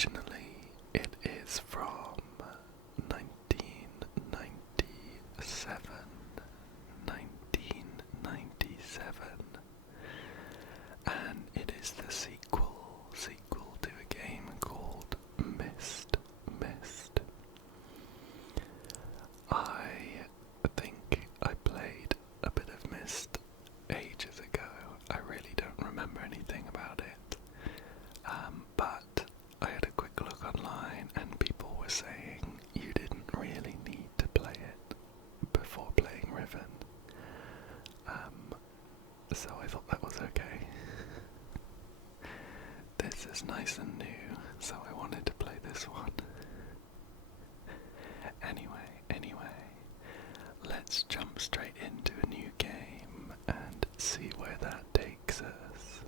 Originally, it is from 1997. 1997. And it is the sequel to a game called Myst. I think I played a bit of Myst ages ago. I really don't remember anything about it. But I had a quick look online and people were saying you didn't really need to play it before playing Riven. So I thought that was okay. This is nice and new, so I wanted to play this one. Anyway, let's jump straight into a new game and see where that takes us.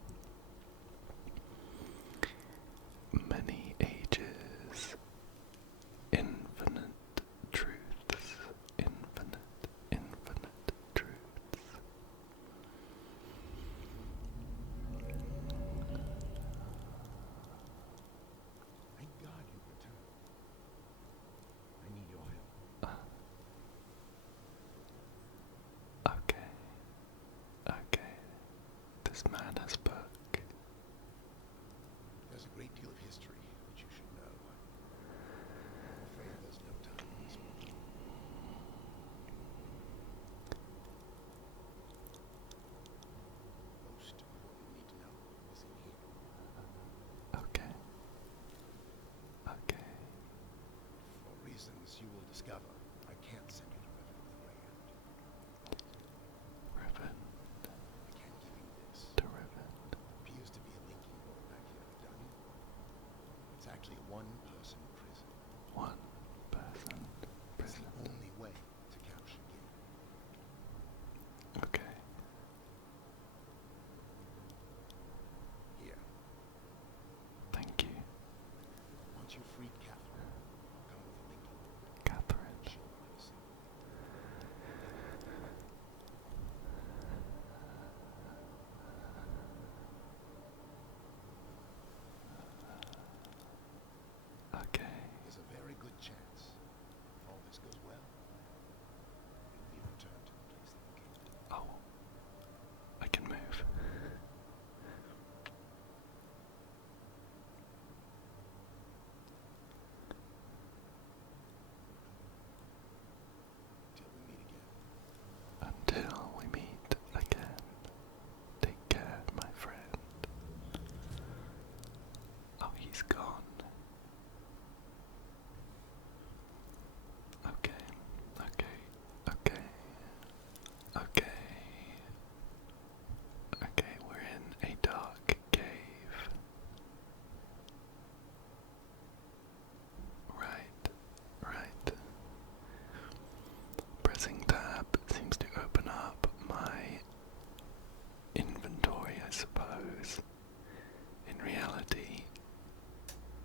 Many ages, infinite truths, infinite truths. Thank God you returned. I need your help. Okay. This man has book. There's a great deal of history that you should know. I'm afraid there's no time for this one. Most of what you need to know is in here. Okay. For reasons you will discover, I can't send you to Riven on the land. Riven I can give you this. to Riven. Appears to be a linking board back here at Dunny. It's actually a one-person prison. One person It's prison. the only way to capture game. Okay. Here, Thank you, once you've freed Catherine, I'll come with a linking board. Catherine. She'll want to see. Okay. There's a very good chance, if all this goes well, you'll be returned to the place that you came to. Oh, I can move. Till we meet again. Until we meet again. Take care, my friend. Oh, he's gone. Okay, we're in a dark cave. Right. Pressing tab seems to open up my inventory, I suppose. In reality,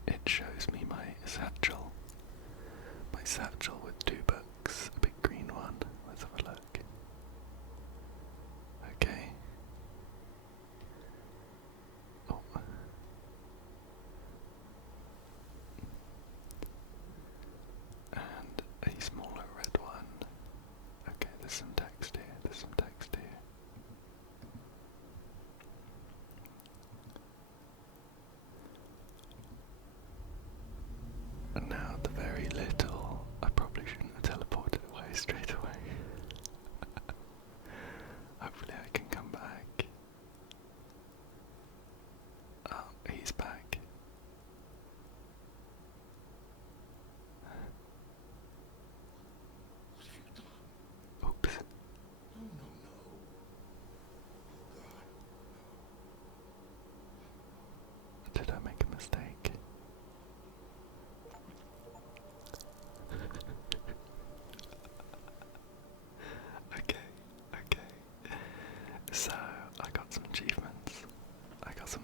it shows me my satchel. My satchel with 2 books, a big green one. Let's have a look. Okay. Oh. And a smaller red one. Okay, there's some text here. And now the very little. I probably shouldn't have teleported away straight away. Hopefully I can come back. Oh, he's back. Oops. No. Oh, God. Did I make a mistake? Okay. So, I got some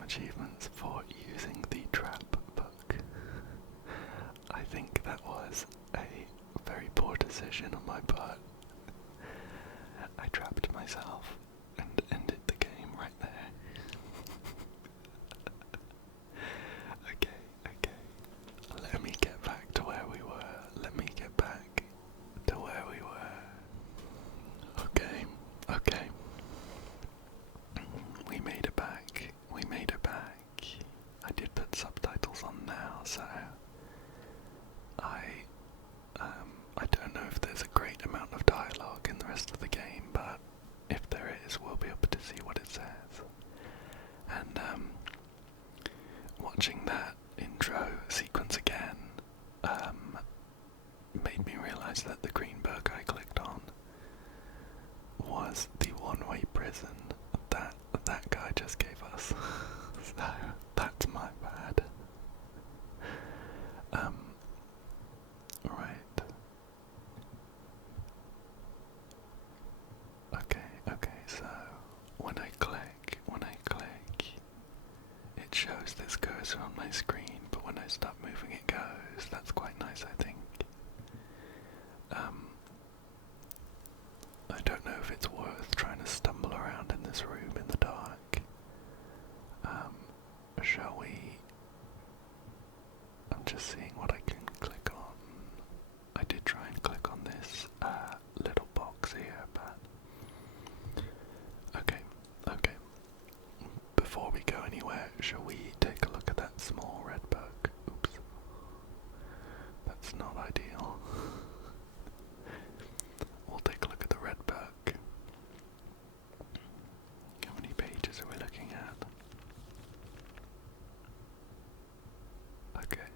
achievements for using the trap book. I think that was a very poor decision on my part. I trapped myself and ended the game right there. Okay. rest of the game, but if there is, we'll be able to see what it says. And watching that intro sequence again made me realise that the green book I clicked on was the one-way prison that guy just gave us. So that's my bad. Right. Okay, so when I click, it shows this cursor on my screen, but when I stop moving it goes. That's quite nice, I think. I don't know if it's worth trying to stumble around in this room in the dark. Shall we? I'm just seeing what I can click on. I did try and click on this little box here, but okay. Before we go anywhere, shall we take a look at that small red bug? Oops. That's not ideal. We'll take a look at the red bug. How many pages are we looking at? Okay.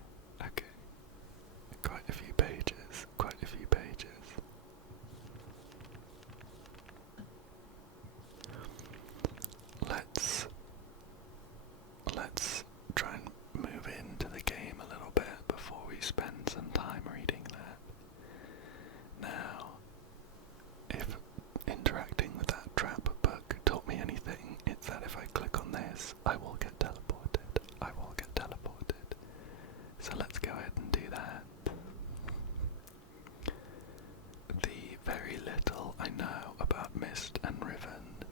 Quite a few pages. Let's try and move into the game a little bit before we spend some time reading that. Now, if interacting with that trap book taught me anything, it's that if I click on this, I will get teleported. So let's go ahead and do that. The very little I know about Mist and Riven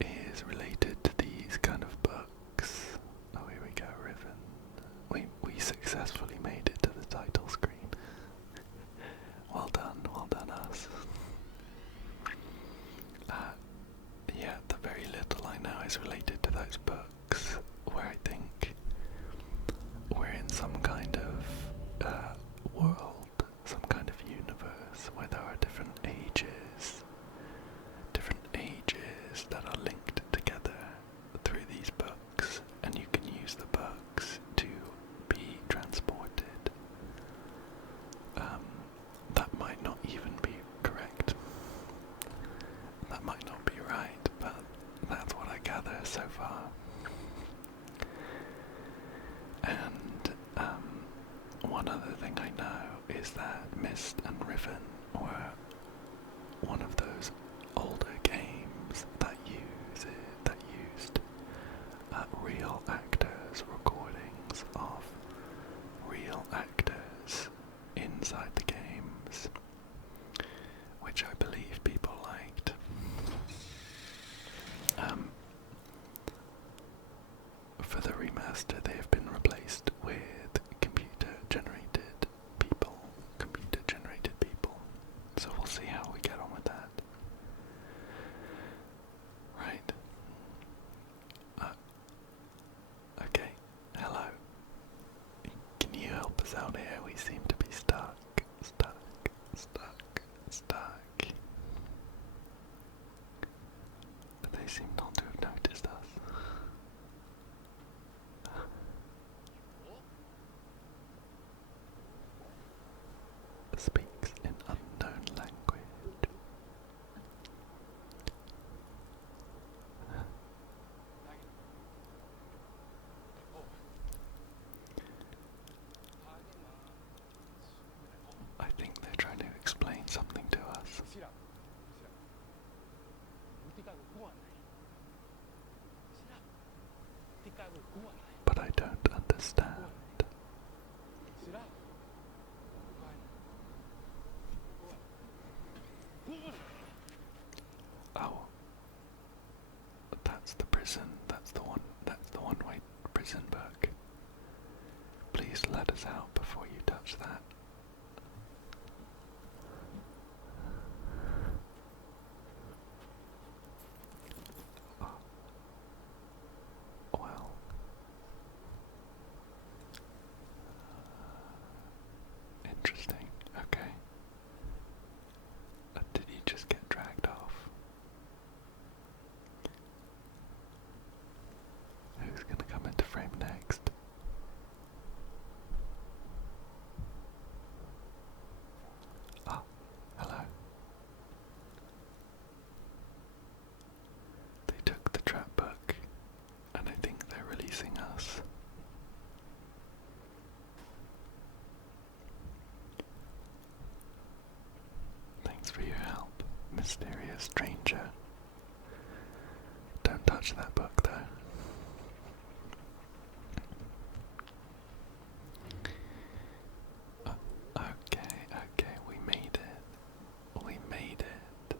is related to these kind of books. Oh, here we go, Riven. We successfully made it to the title screen. Well done us. Yeah, the very little I know is related to those books, where I think we're in some kind of world, some kind of universe where there are different ages that are linked together through these books, and you can use the books to be transported. That might not even be correct. That might not be right, but that's what I gather so far. And one other thing I know is that Mist and Riven were one of those older games that used real actors, recordings of real actors inside the games, which I believe people liked. For the remaster, they have been replaced with computer-generated people. So we'll see how we get on with that. Right. Okay. Hello. Can you help us out here? We seem to be stuck. They seem not to have noticed us. Speaks in unknown language. I think they're trying to explain something to us. But I don't understand. Oh, that's the prison. That's the one-way prison book. Please let us out before you touch that. Oh. Well. Interesting. Okay. Did he just get dragged? a stranger. Don't touch that book though. Okay, we made it. We made it.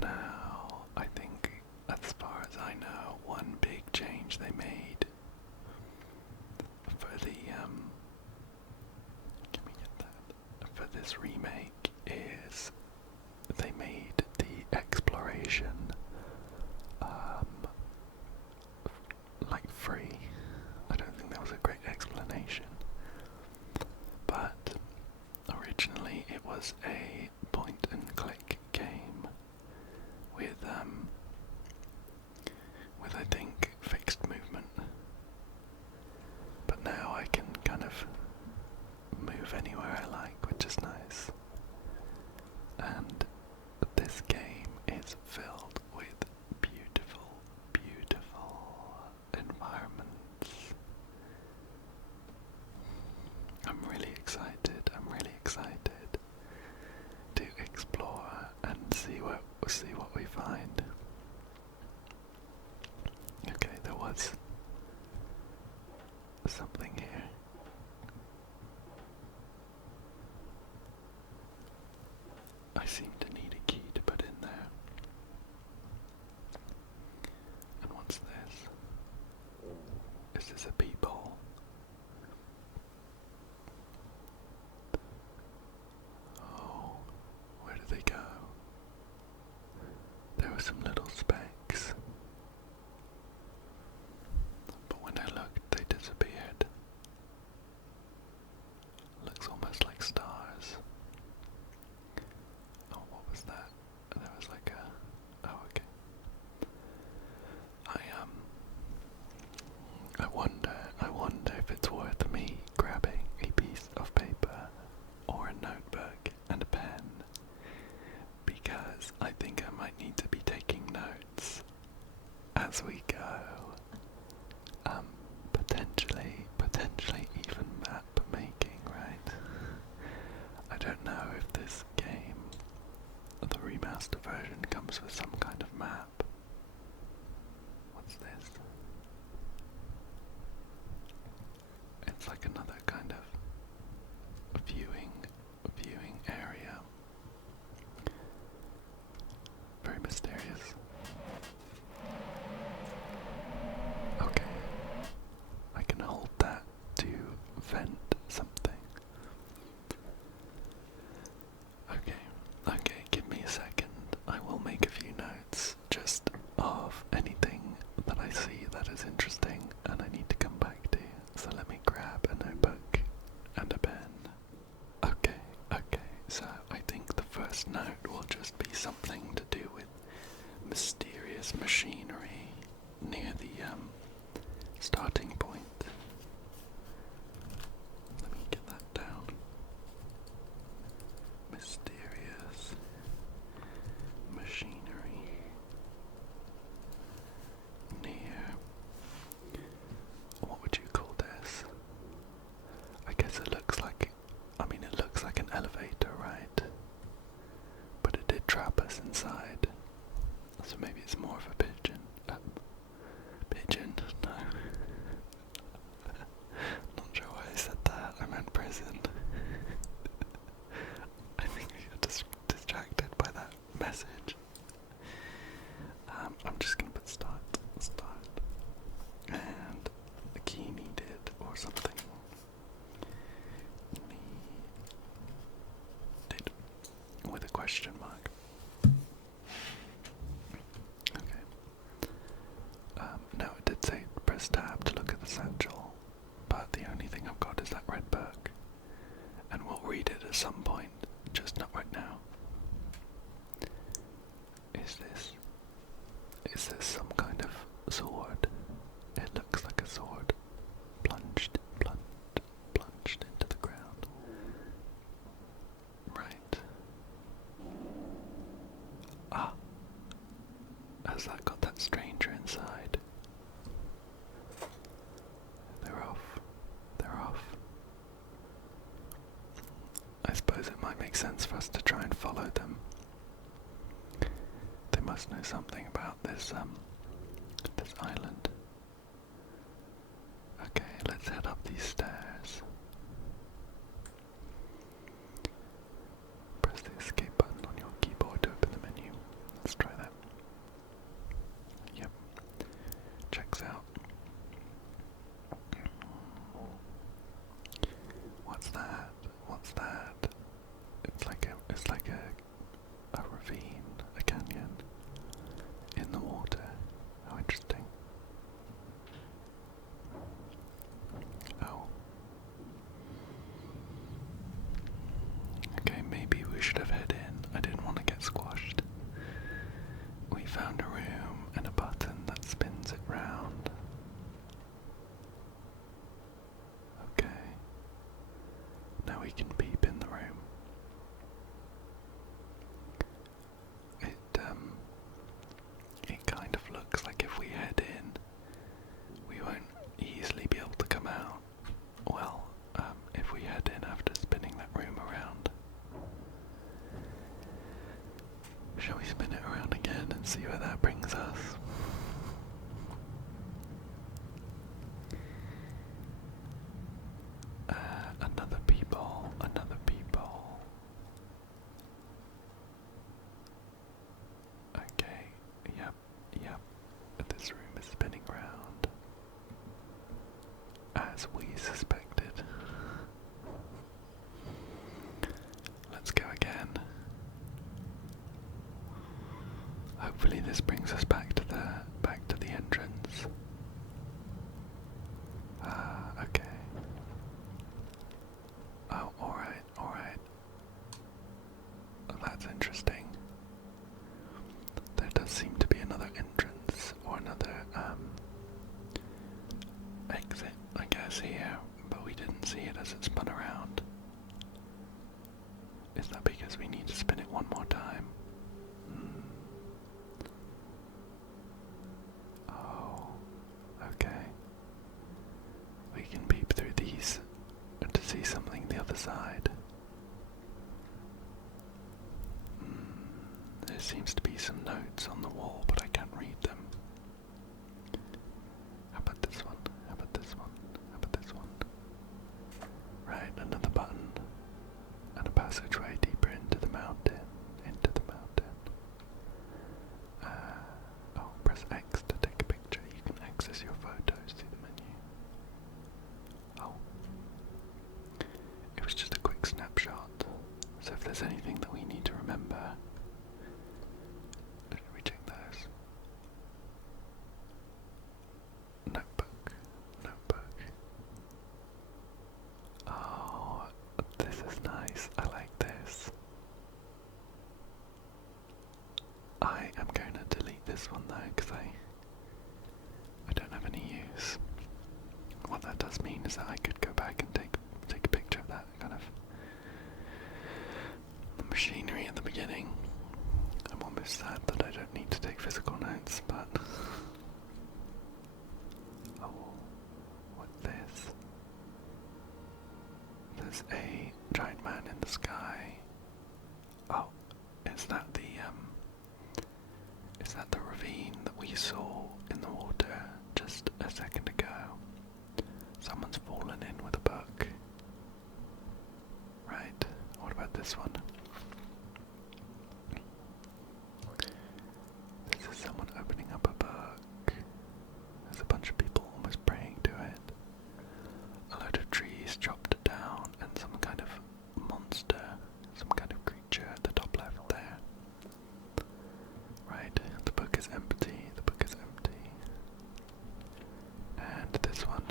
Now, I think, as far as I know, one big change they made for the, for this remake is they made the exploration, like free. I don't think that was a great explanation, but originally it was a point and click game with I think fixed movement, but now I can kind of move anywhere I like, which is nice. And this game is filled with beautiful, beautiful environments. I'm really excited to explore and see what we find. Okay, there was something here. I seem to need a key to put in there. And what's this? Is this a peephole? Oh, where did they go? There were some little specks. But when I looked, they disappeared. Looks almost like stars. Oh, what was that? There was like a... Oh, okay. I wonder if it's worth me grabbing a piece of paper or a notebook and a pen, because I think I might need to be taking notes as we go. Potentially even map making, right? I don't know if this game, the remaster version, comes with some kind of map. What's this? It's like another kind of viewing area. Very mysterious. Okay. I can hold that to vent something. Okay, give me a second. I will make a few notes just of anything that I see that is interesting and I need to come back to. So let me grab a notebook and a pen. Okay, so I think the first note will just be something to do with mysterious machinery near the starting point. Let me get that down. Mysterious machinery near... What would you call this? I guess it looks like... it looks like an elevator, right? But it did trap us inside. So maybe it's more of a pigeon. Pigeon? No. this brings us back to the entrance. Okay. Oh, alright, alright. Well, that's interesting. There does seem to be another entrance or another exit, I guess, here, but we didn't see it as it spun around. Is that because we need to spin it one more time? Oh, okay. We can peep through these to see something the other side. There seems to be some notes on the wall, but I can't read them. How about this one? How about this one? How about this one? Right, another button. And a passageway deeper into the mountain. Into the mountain. Oh, press X to take a picture. You can access your photos through the menu. Oh. It was just a quick snapshot. So if there's anything that we need to remember, should we check those? Notebook. Notebook. Oh, this is nice. I like this. I am going to delete this one though, because I don't have any use. What that does mean is that I could go back and take a picture of that kind of machinery at the beginning. I'm almost sad that I don't need to take physical notes, but oh, what's this? There's a giant man in the sky. Oh, is that the ravine that we saw in the water just a second ago? Someone's fallen in with a book. Right, what about this one? This is someone opening up a book. There's a bunch of people almost praying to it. A load of trees chopped down and some kind of monster, some kind of creature at the top left there. Right, the book is empty, the book is empty. And this one.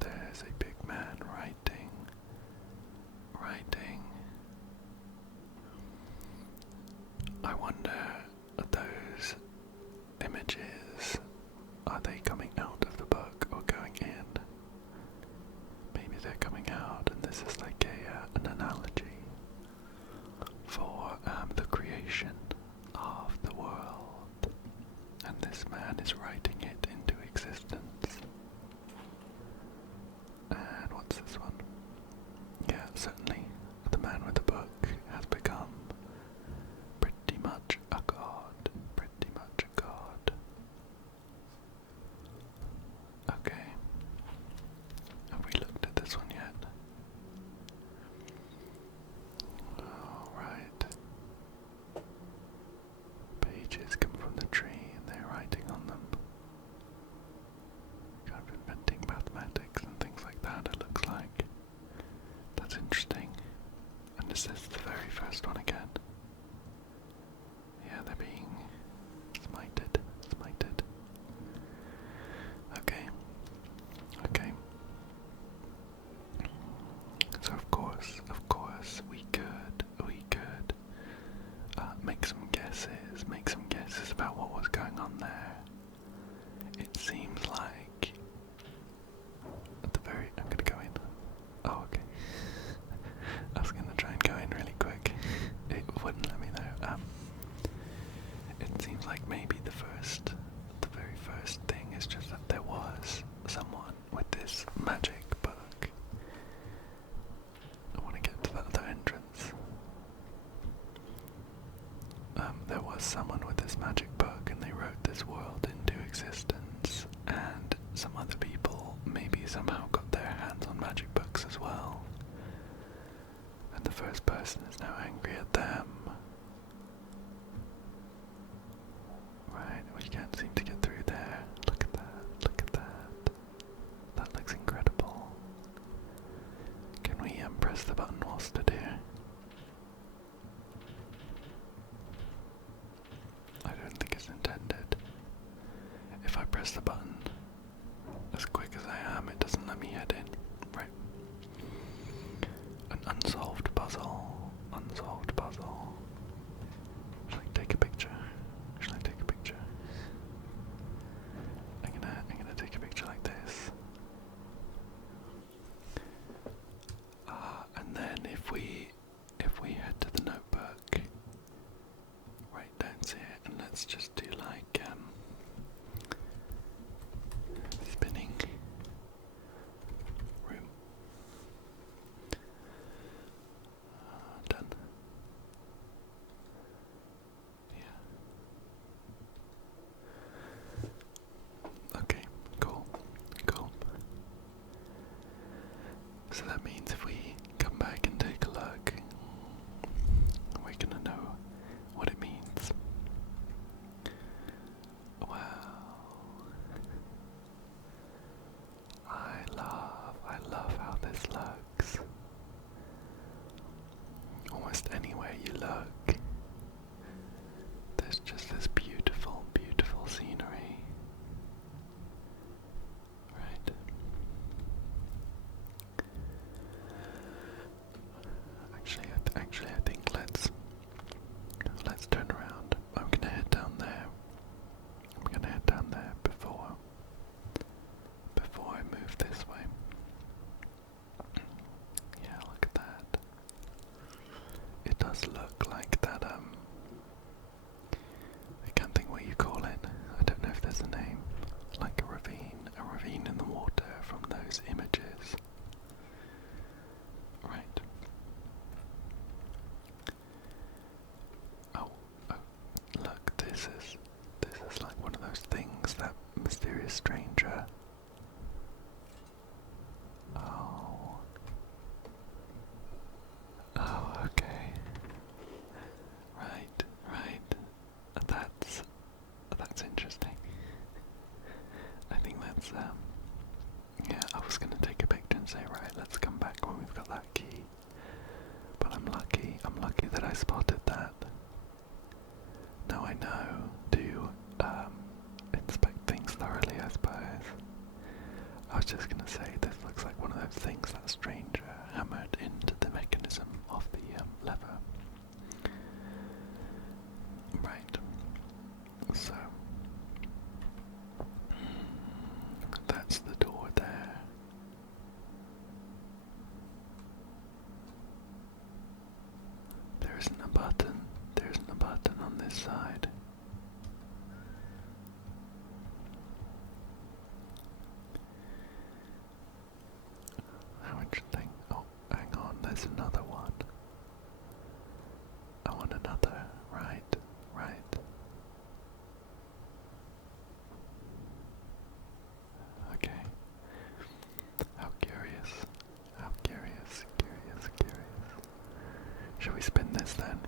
There's a big man writing. I wonder, those images, are they coming out of the book or going in? Maybe they're coming out, and this is like an analogy for the creation of the world. And this man is writing it into existence. And what's this one? Yeah, certainly the man with the book has become pretty much a god. Pretty much a god. Okay. Have we looked at this one yet? Alright. Pages come from the tree and they're writing on them. Kind of inventing mathematics and things like that, it looks like. That's interesting. And is this the very first one again? Yeah, they're being smited. Okay. Okay. So of course, we could make some guesses about what was going on there. It seems like at the very, I'm gonna go in. Oh, okay. I was gonna try and go in really quick. It wouldn't let me though. It seems like maybe the very first thing is just that there was someone with this magic book. I want to get to that other entrance. There was someone with this magic book and they wrote this world into existence, and some other people maybe somehow got their hands on magic books as well. And the first person is now angry at them. Right, we can't seem to get through there. Look at that. That looks incredible. Can we press the button whilst it here? press the button as quick as I am, it doesn't let me head in. Right. An unsolved puzzle. Unsolved puzzle. Should I take a picture? Should I take a picture? I'm gonna take a picture like this. And then if we head to the notebook, right down here, and let's just do like spinning room. Done. Yeah. Okay, cool. Cool. So that means if we come back and take a look, we're gonna know what it means. Wow. I love how this looks. Almost anywhere you look, there's just this beautiful, beautiful scenery. Right? Actually, I think let's turn around. I'm gonna head down there. I'm gonna head down there before I move this way. Yeah, look at that. It does look like that, I can't think what you call it. I don't know if there's a name. Like a ravine in the water from those images. Right. Oh, look, this is like one of those things, that mysterious stranger. Oh. Oh, okay. Right. That's interesting. I think that's yeah, I was gonna take a picture and say, right, let's come back when we've got that key. But I'm lucky that I spotted that. Now I know to inspect things thoroughly, I suppose. I was just gonna say, this looks like one of those things that stranger hammered into the mechanism of the lever. Right. So that's the door there. There isn't a button. There isn't a button on this side. How interesting. Oh, hang on, there's another one. I want another. Right. Okay. How curious. Shall we spin this then?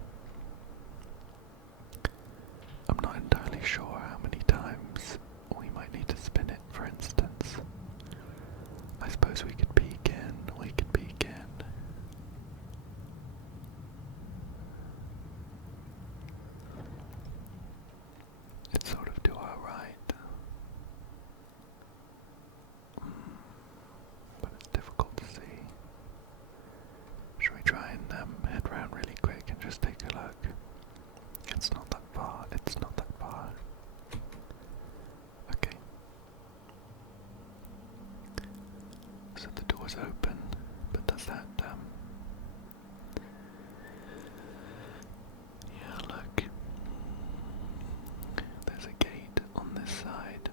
I'm not entirely sure how many times we might need to spin it, for instance. I suppose we could peek in. It's sort of to our right. But it's difficult to see. Should we try and head round really quick and just take a look? It's not that far. Okay. So the door's open, but does that yeah, look. There's a gate on this side,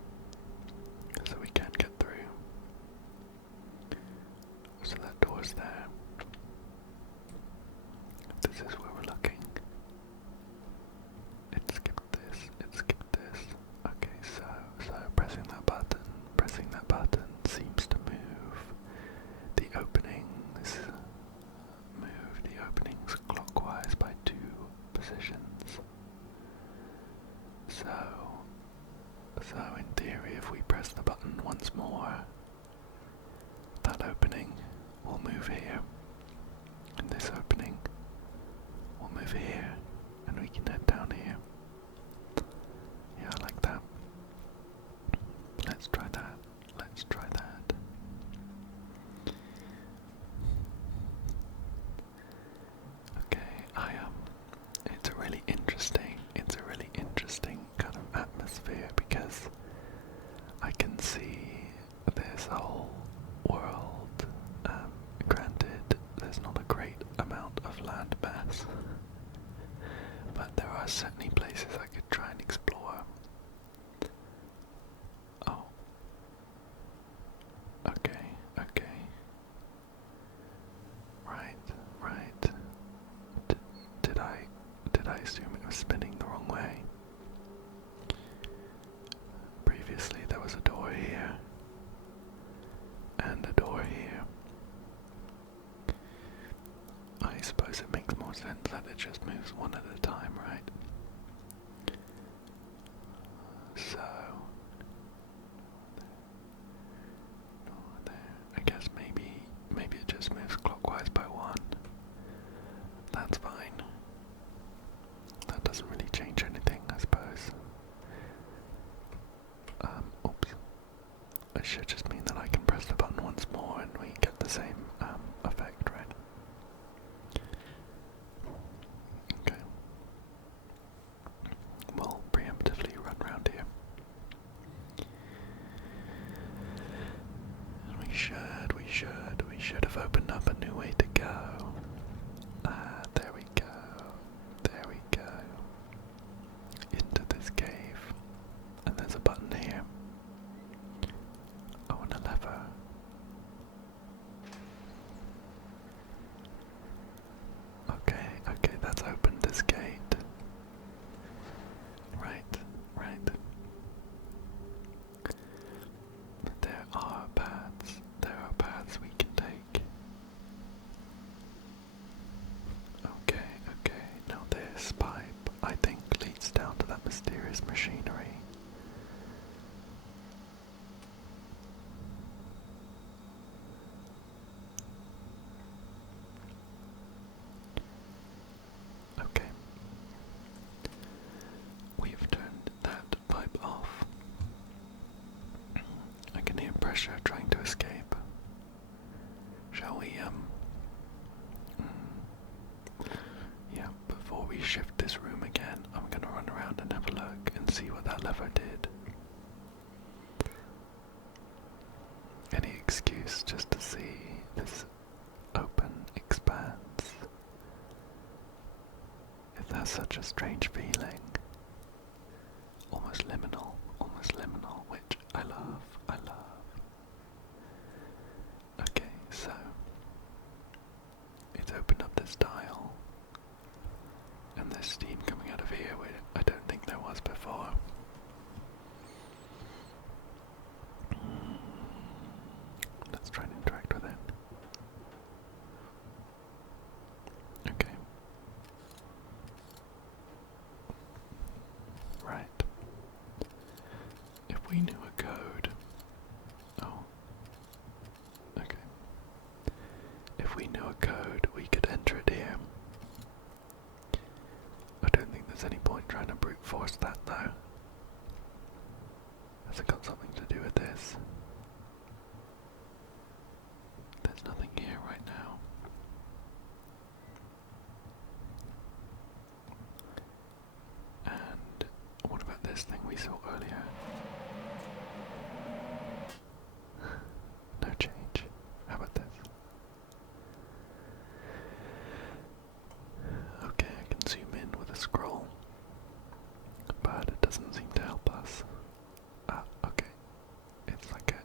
so we can't get through. So that door's there. This is where we're looking. It skipped this. Okay, so pressing that button seems to move the openings. Move the openings clockwise by 2 positions. So in theory, if we press the button once more, that opening will move here, and this opening will move here, and we can head down here. Yeah, I like that. that it just moves one at a time, right? So, I guess maybe it just moves clockwise by one. That's fine. That doesn't really change anything, I suppose. Oops. It should just mean that I can press the button once more and we get the same effect, right? Okay. We'll preemptively run around here. We should have opened up a new way to go. There we go. There we go. Into this cave. And there's a button here. Oh, and a lever. Okay, that's opened this gate. Right. There are paths we can take. Okay, now this pipe, I think, leads down to that mysterious machinery. Okay. We've turned that pipe off. I can hear pressure trying to escape. Shall we, yeah, before we shift this room again, I'm gonna run around and have a look and see what that lever did. Any excuse just to see this open expanse. It has such a strange feeling. Almost liminal, which I love. Okay, so it's opened up this dial, and there's steam coming out of here where I don't think there was before. Let's try and interact with it. Okay. Right. If we knew a code... Oh. Okay. If we knew a code, we could enter it here. I don't think there's any point trying to brute force that, though. Has it got something to do with this? There's nothing here right now. And what about this thing we saw earlier? No change. How about this? Okay, I can zoom in with a scroll, but it doesn't seem to help us. Okay. It's like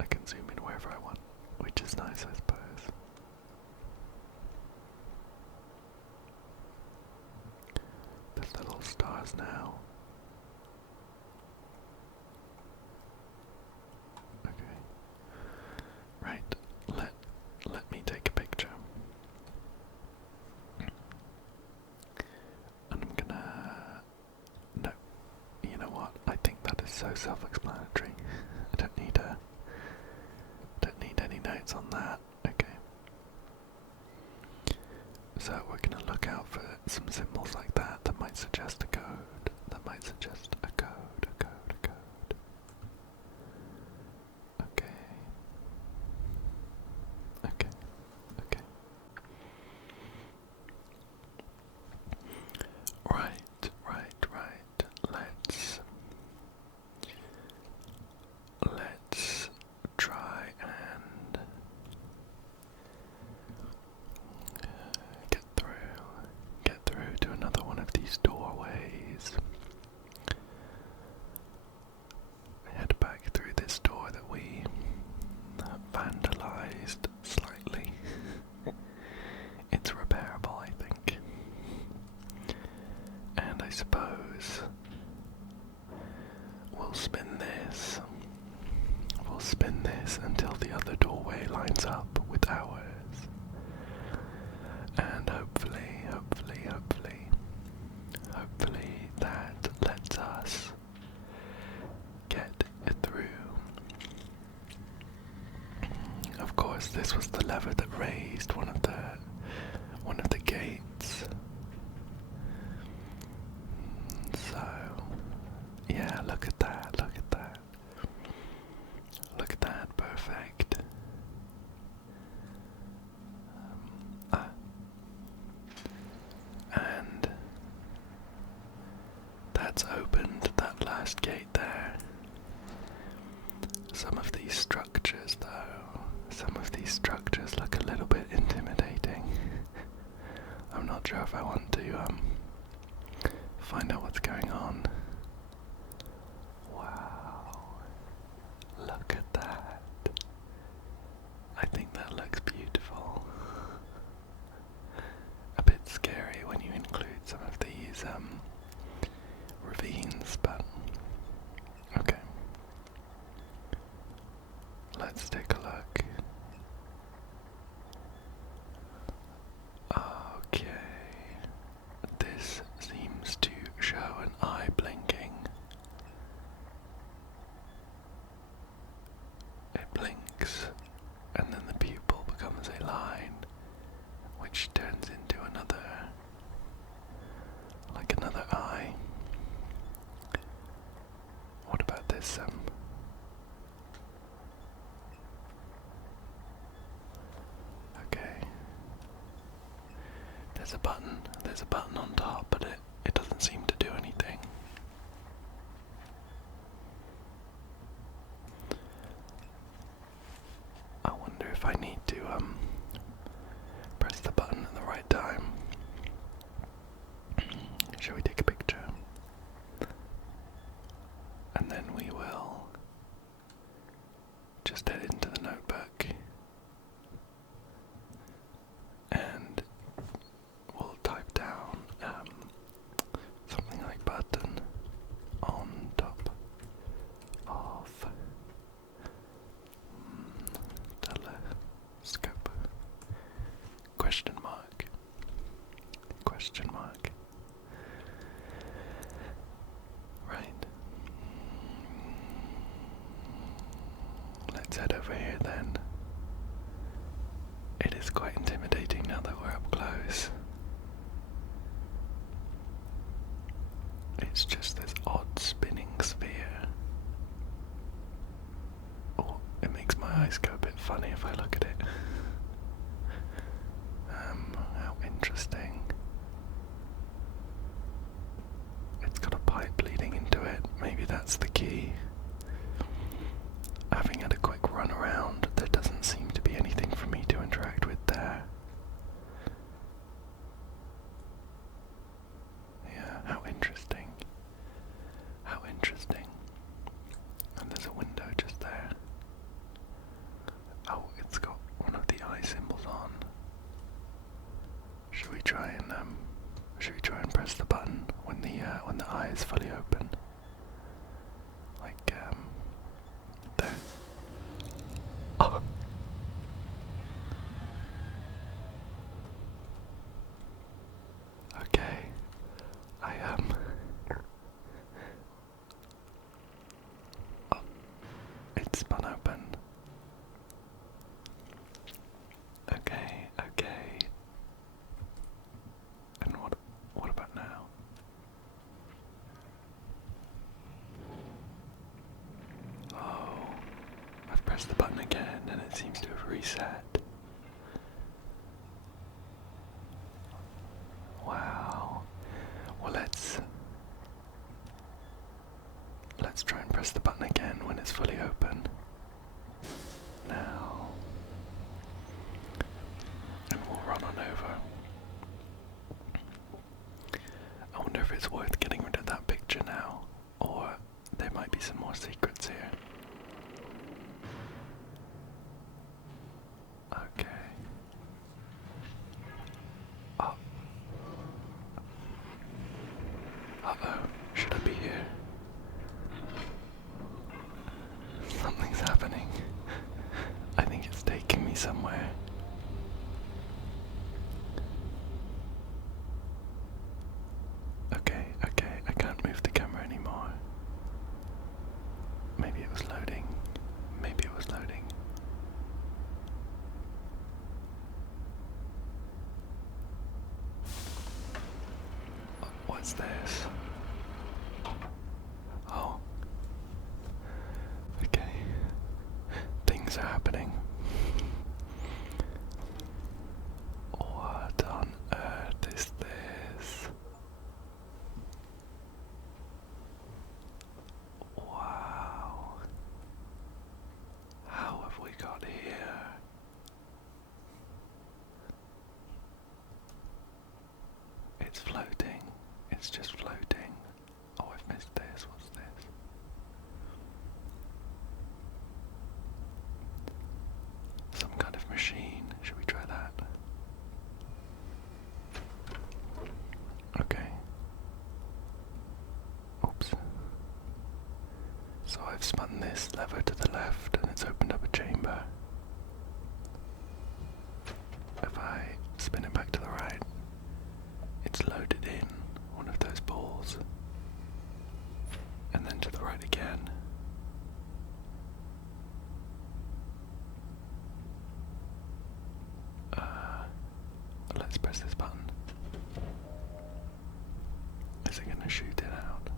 I can zoom in wherever I want, which is nice, I suppose. There's little stars now. Okay. Right. Let me take a picture. And I'm gonna... No. You know what? I think that is so self-explanatory. I don't need any notes on that. Okay. So we're gonna look out for some symbols like that that might suggest a code. Okay. Right. Let's try and get through to another one of these doorways. this was the lever that raised one of the gates. So yeah, look at that, look at that. Look at that, perfect. And that's opened that last gate there. Some of these structures, though, look a little bit intimidating. I'm not sure if I want to find out what's going on. Wow, look at that. I think that looks beautiful. A bit scary when you include some of these ravines, but okay. Let's take a look. Okay, this seems to show an eye blinking. It blinks, and then the pupil becomes a line, which turns into another eye. What about this? Okay. There's a button on top, but it doesn't seem to do anything. I wonder if I need to press the button at the right time. Shall we take a picture? And then we will just head into the notebook and we'll type down something like button on top of telescope. Question mark. Question mark. Right. Let's head over here then. It is quite intimidating now that we're up close. It's just this odd spinning sphere. Oh, it makes my eyes go a bit funny if I look at it. How interesting. It's got a pipe leading into it. Maybe that's the key. Having had a quick run around, there doesn't seem to be anything for me to interact with there. Yeah, how interesting. How interesting. And there's a window just there. Oh, it's got one of the eye symbols on. Should we try and press the button when the eye is fully open? Like there. Oh. Okay. Oh, it's spun open. Okay, okay. And what about now? Oh, I've pressed the button again and it seems to have reset. Wow. Well, let's try and press the button again when it's fully open. Now. And we'll run on over. I wonder if it's worth getting rid of that picture now, or there might be some more secrets here. Okay. Oh. Uh-oh. Should I be here? Something's What's this? Oh. Okay. Things are happening. What on earth is this? Wow. How have we got here? It's floating. It's just floating. Oh, I've missed this. What's this? Some kind of machine. Should we try that? Okay. Oops. So I've spun this lever to the left and it's opened up a chamber. If I spin it back to the right, it's loaded in one of those balls. And then to the right again. Let's press this button. Is it gonna shoot it out?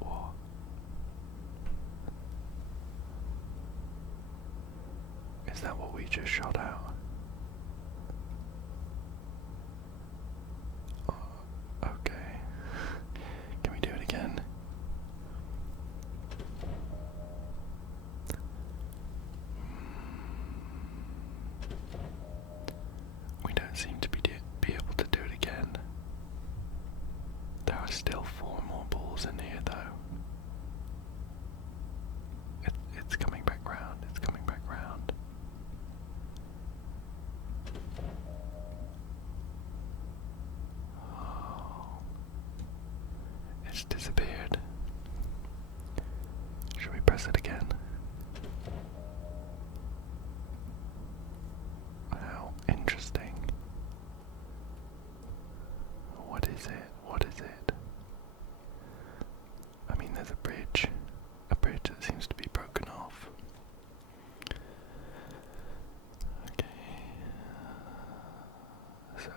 Or is that what we just shot out? Okay. Can we do it again? We don't seem to be able to do it again. There are still 4 more balls in here though. It's coming back round, it's coming back round. Oh, it's disappeared. Should we press it again? How interesting. What is it? What is it? I mean, there's a bridge that seems to be broken off. Okay. So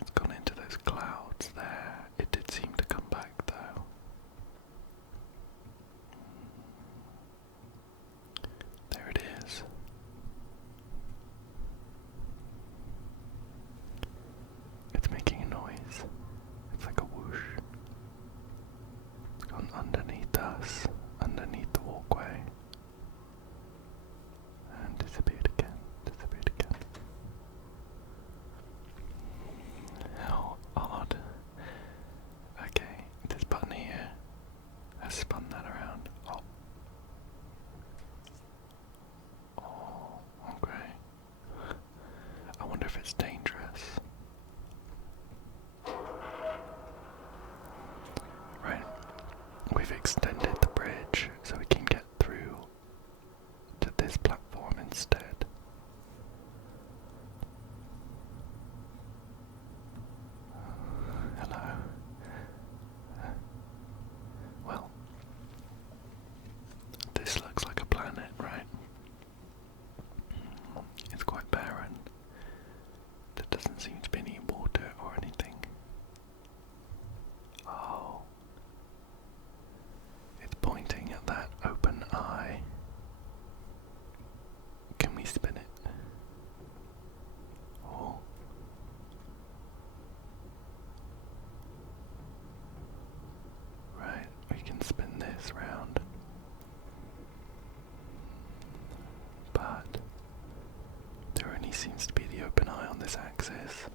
it's gone into those clouds there. It did seem to come back though. There it is. It's making a noise. It's like a whoosh. It's gone underneath us, underneath the walkway. And disappeared again, disappeared again. How odd. Okay, this button here has spun that around. Oh. Oh, okay. I wonder if it's dangerous. Right. We've extended the bridge so we can get through to this platform instead. Hello. Well, this looks like a planet, right? It's quite barren. There doesn't seem to be any water or anything. Oh. It's pointing at that open eye. Can we spin it? Oh. Right, we can spin this round. But there only seems to be the open eye on this axis.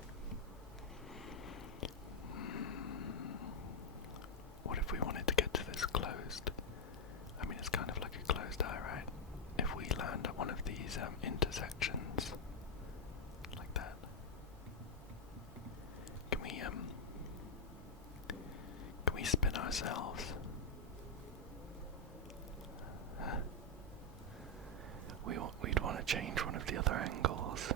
What if we wanted to get to this closed? I mean, it's kind of like a closed eye, right? If we land at one of these intersections, like that, can we spin ourselves? We'd want to change one of the other angles.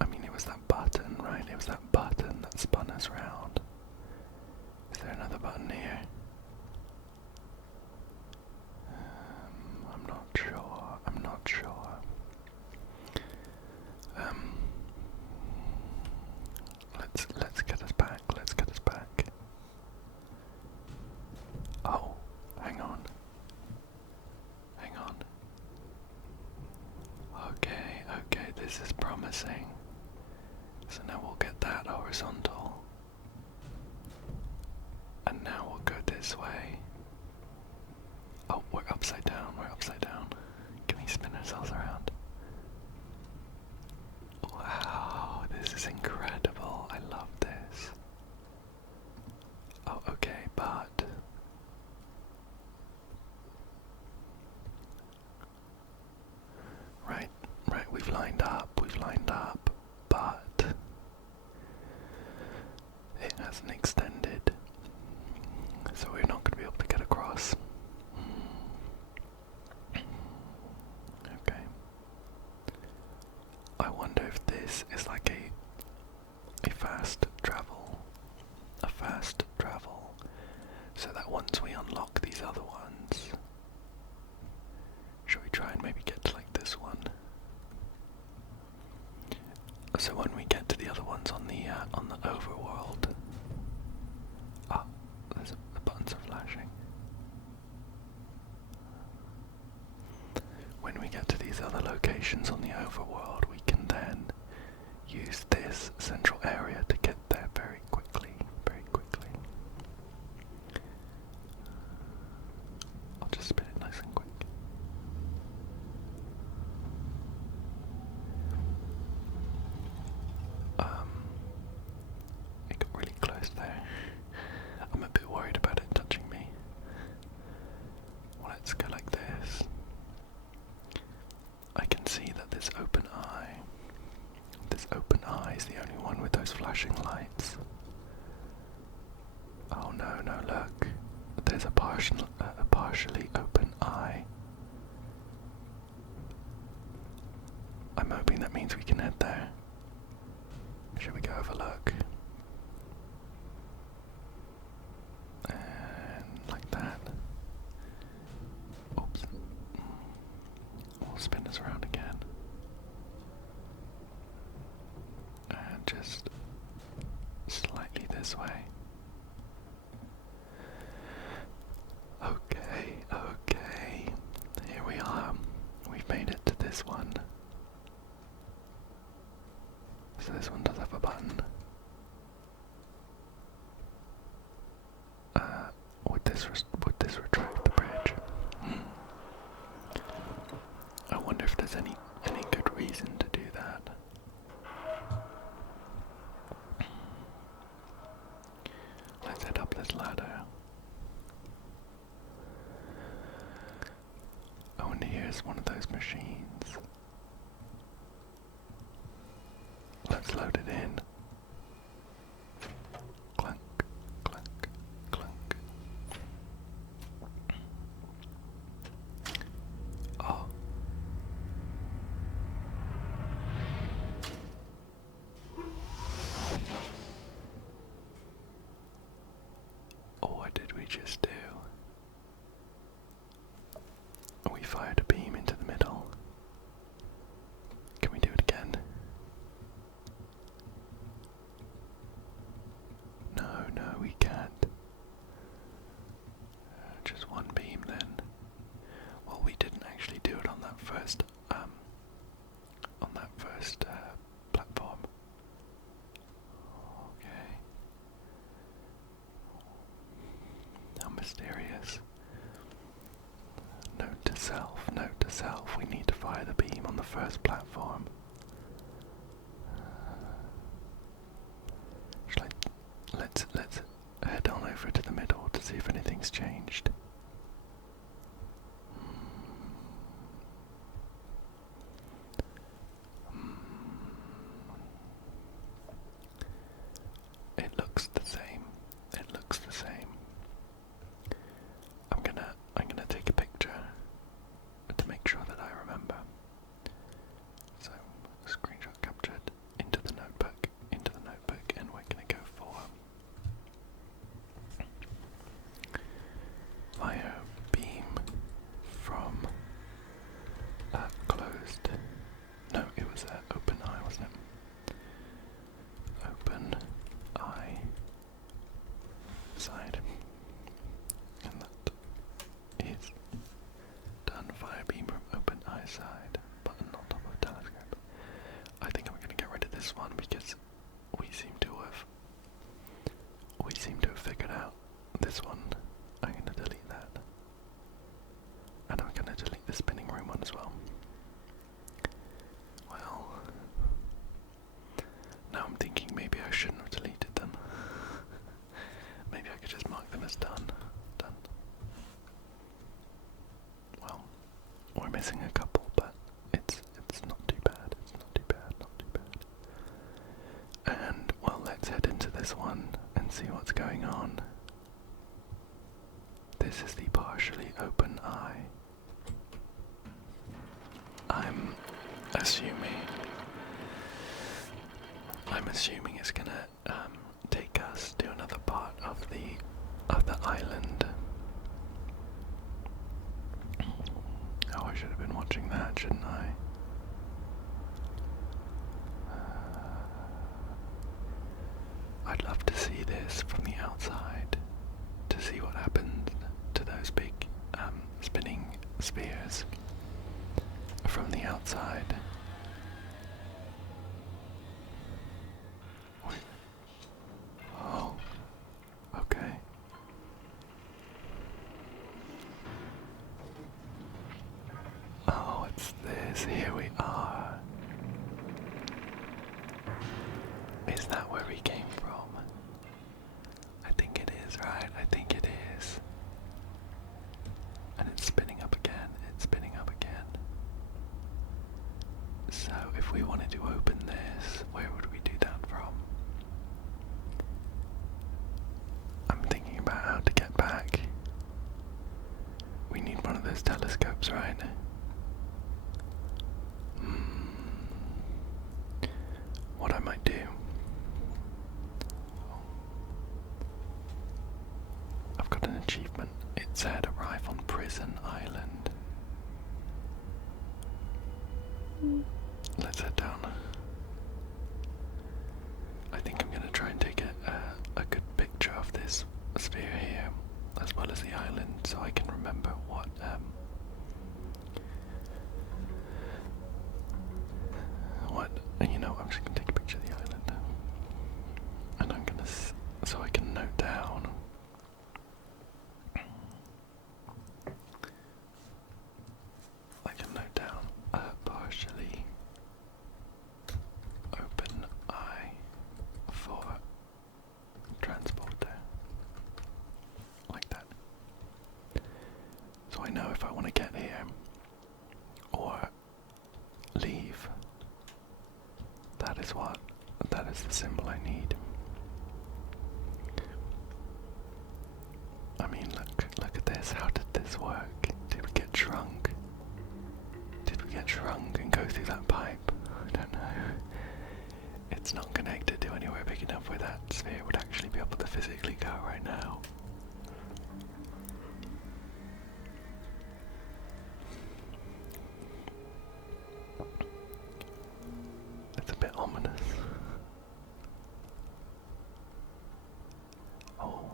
I mean, it was that button, right? It was that button that spun us round. Is there another button here? I'm not sure. promising. So now we'll get that horizontal. And now we'll go this way. Oh, we're upside down, we're upside down. Can we spin ourselves around? Wow, this is incredible. I love this. Oh, okay, but right, we've lined up, but it hasn't extended, so we're not going to be able to get across. Okay. I wonder if this is like a fast travel, so that once we unlock these other ones, should we try and maybe get to like this one? So when we get to the other ones on the overworld, the buttons are flashing. When we get to these other locations on the overworld, we can then use this central area to get there very quickly, I'll just spin it nice and quick. It got really close there. I'm a bit worried about it touching me. Well, let's go like this. I can see that this open eye is the only one with those flashing lights. Oh no, look. There's a partially open eye. I'm hoping that means we can head there. Should we go have a look? And like that. Oops. We'll spin us around again. And just slightly this way. Okay. Here we are. We've made it to this one. So this one does have a button. Would this retract the bridge? I wonder if there's any good reason to do that. Let's head up this ladder. Oh, and here's one of those machines. Let's load it in. Clunk, clunk, clunk. Oh. Oh, what did we just do? We fired a beam into the middle. Can we do it again? No, we can't. Just one beam then. Well, we didn't actually do it on that first platform. Okay. How mysterious. Note to self, we need to fire the beam on the first platform. Let's head on over to the middle to see if anything's changed. It looks the same. I'm gonna take a picture to make sure that I remember. So, screenshot captured into the notebook, and we're gonna go for this one because we seem to have figured out this one. I'm gonna delete that. And I'm gonna delete the spinning room one as well. Well, now I'm thinking maybe I shouldn't have deleted them. Maybe I could just mark them as done. Done. Well, we're missing a couple, but it's not too bad. It's not too bad, not too bad. And well, let's head into this one and see what's going on. This is the partially open eye. I'm assuming it's gonna take us to another part of the island. Oh, I should have been watching that, shouldn't I? I'd love to see this from the outside, to see what happens to those big spinning spheres from the outside. Oh, okay. Oh, it's this. Here we are. Is that where we came from? I think it is, right? I think it is. And it's spinning up again. It's spinning up again. So, if we wanted to open this, where would we do that from? I'm thinking about how to get back. We need one of those telescopes, right? What I might do. I've got an achievement. It said arrive on Prison Island. Let's head down. I think I'm going to try and take a good picture of this sphere here, as well as the island, so I can remember what you know, I'm just going to take a picture of the island, and I'm going to, so I can note down. I can note down partially open eye for transporter, like that. So I know if I want to get here or leave, that is the symbol I need. I mean, look at this. How did this work? Did we get shrunk? Did we get shrunk and go through that pipe? I don't know. It's not connected to anywhere big enough where that sphere would actually be able to physically go right now. It's a bit ominous. Oh,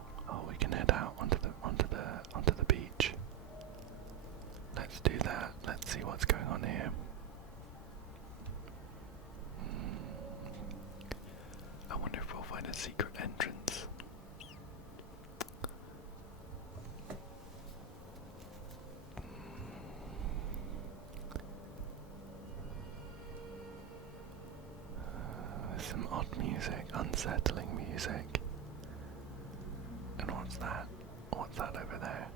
we can head out onto the beach. Let's do that. Let's see what's going on here. I wonder if we'll find a secret entrance. There's some odd music, unsettling music. And what's that? What's that over there?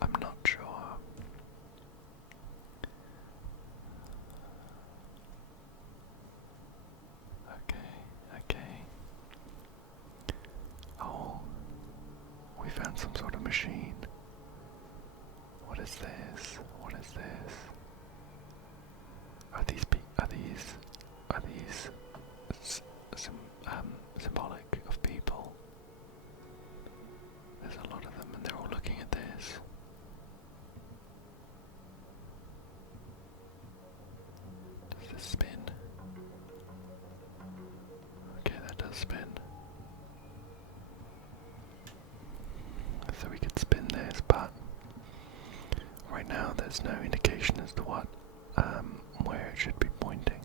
I'm not sure. Okay. Oh, we found some sort of machine. What is this? What is this? Are these symbolic of people? There's a lot of them, and they're all looking at this. Does this spin? Okay, that does spin. So we could spin this, but right now there's there's no indication as to what, where it should be pointing.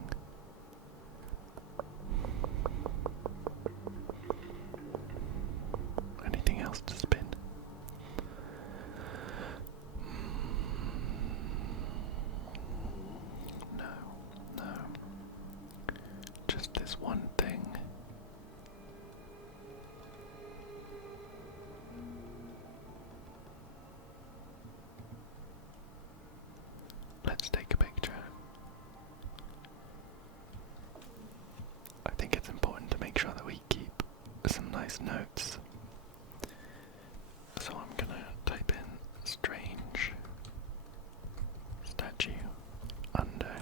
Anything else to spin? No, no. Just this one thing. Let's take a picture. I think it's important to make sure that we keep some nice notes. So I'm gonna type in strange statue under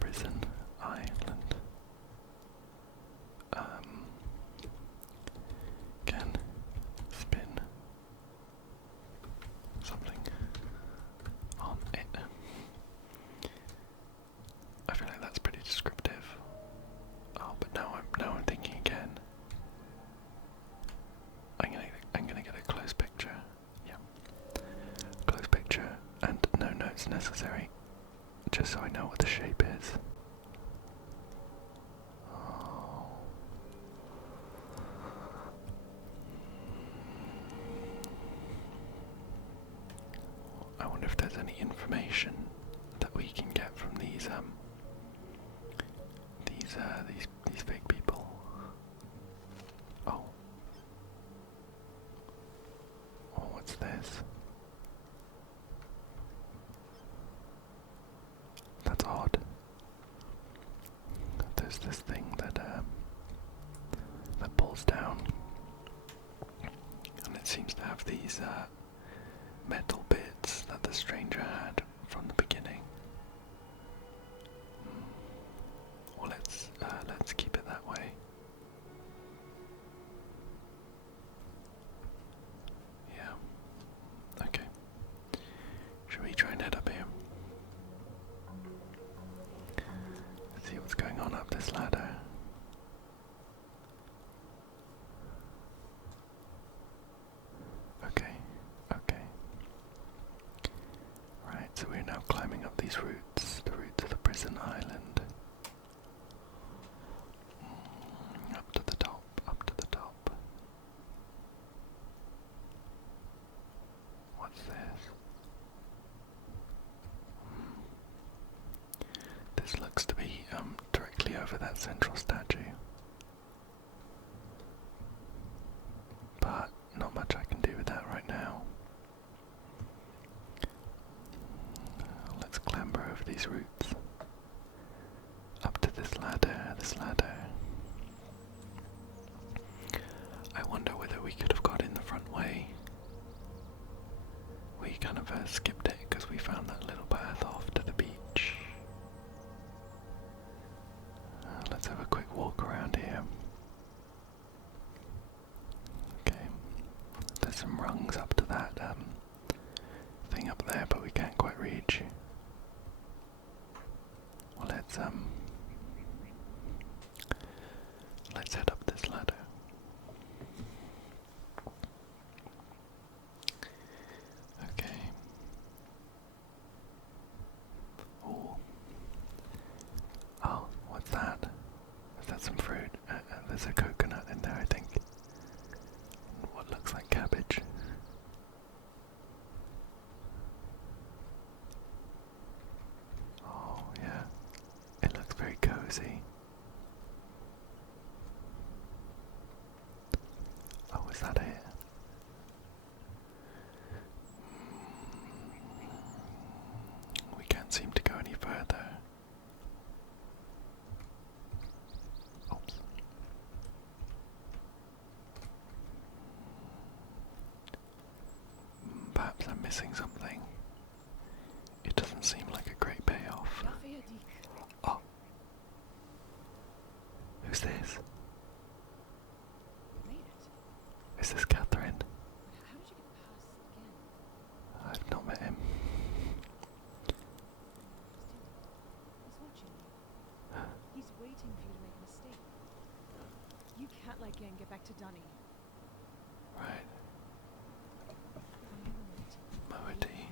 prison island. Can spin something on it. I feel like that's pretty descriptive. Oh, but now I'm thinking again. I'm gonna get a close picture. Yeah. Close picture and no notes necessary. Just so I know what the shape is. Oh. I wonder if there's any information that we can get from these fake people. Oh. Oh, what's this? That's odd. There's this thing that pulls down, and it seems to have these metal bits that the stranger had from the beginning. Well, let's keep it that way. Yeah. Okay. Should we try and head up here? Let's see what's going on up this ladder. Okay. Okay. Right, so we're now climbing up these routes, the route to the prison island. Up to the top, up to the top. What's this? This looks to be directly over that central statue. But not much I can do with that right now. Let's clamber over these roots. Up to this ladder, I wonder whether we could have got in the front way. We kind of skipped it because we found that little path off to the beach. Let's have a quick walk around here. Okay, there's some rungs up to that thing up there, but we can't quite reach. Well, let's head up this ladder. Okay. Ooh. Oh, what's that? Is that some fruit? There's a coconut in there, I think. What looks like cabbage. Oh, yeah. It looks very cozy. Oh, is that it? We can't seem to go any further. Oops. Perhaps I'm missing something. It doesn't seem like a great payoff. Oh. Who's this? Is this Catherine? How did you get past again? I've not met him. He's watching you. He's waiting for you to make a mistake. You can't let Gang get back to Dunny. Right. From the moment Moody.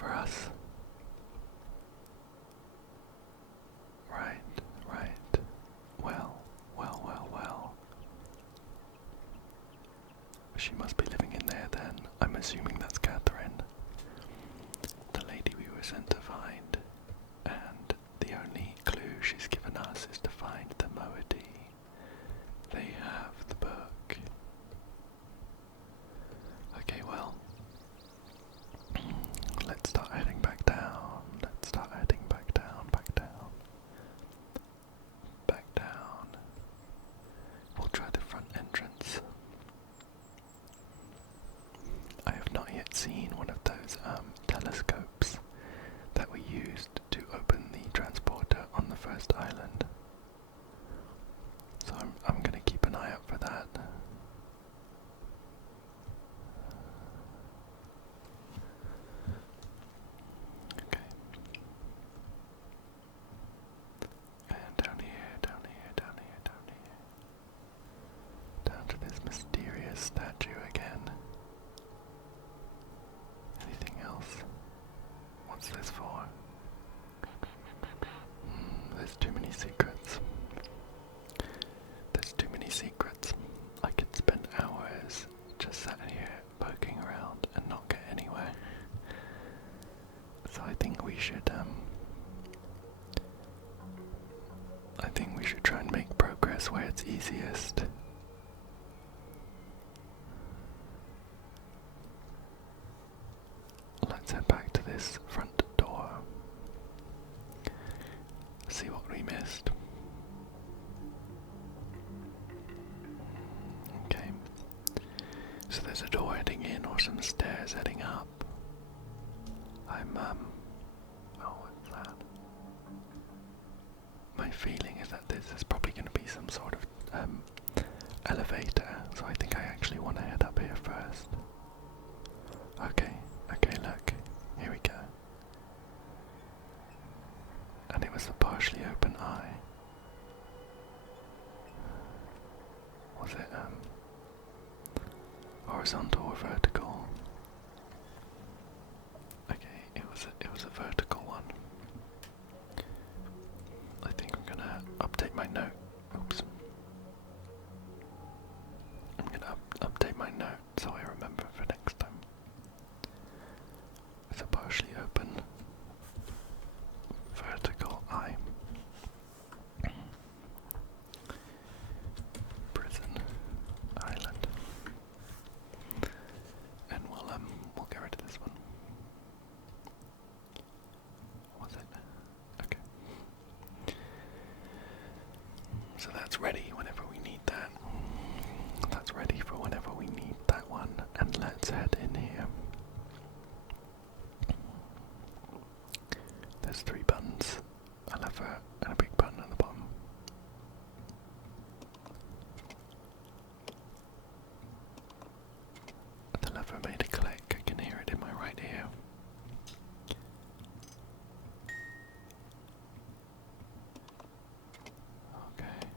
for us. Right, right. Well, well, well, well. She must be living in there then. I'm assuming that's Catherine, the lady we were sent to find. And the only clue she's given us is to find the moiety. They have the book. Okay, well, let's start heading back down. Let's start heading back down, back down. Back down. We'll try the front entrance. I have not yet seen one of those telescopes that we used to open the transporter on the first island. So I'm gonna keep an eye out for that. Okay. And down here, down here, down here, down here. Down to this mysterious statue again. Anything else? What's this for? There's too many secrets. There's too many secrets. I could spend hours just sat here poking around and not get anywhere. So I think we should try and make progress where it's easiest. Let's head back to this front door. See what we missed. Okay. So there's a door heading in or some stairs heading up. Oh, what's that? My feeling is that this is probably going to be some sort of elevator, so I think I actually want to head up here first. Okay, look, here we go. And it was a partially open eye. Was it horizontal or vertical? Okay, it was a vertical one. I think I'm gonna update my note. Oops. I'm gonna update my note so I remember for next time. It's a partially open vertical eye. Prison island. And we'll get rid of this one. Was it? Okay. So that's ready whenever we need that. That's ready for whenever we need that one. And let's head in here. There's 3 buttons, a lever and a big button at the bottom. The lever made a click, I can hear it in my right ear. Okay.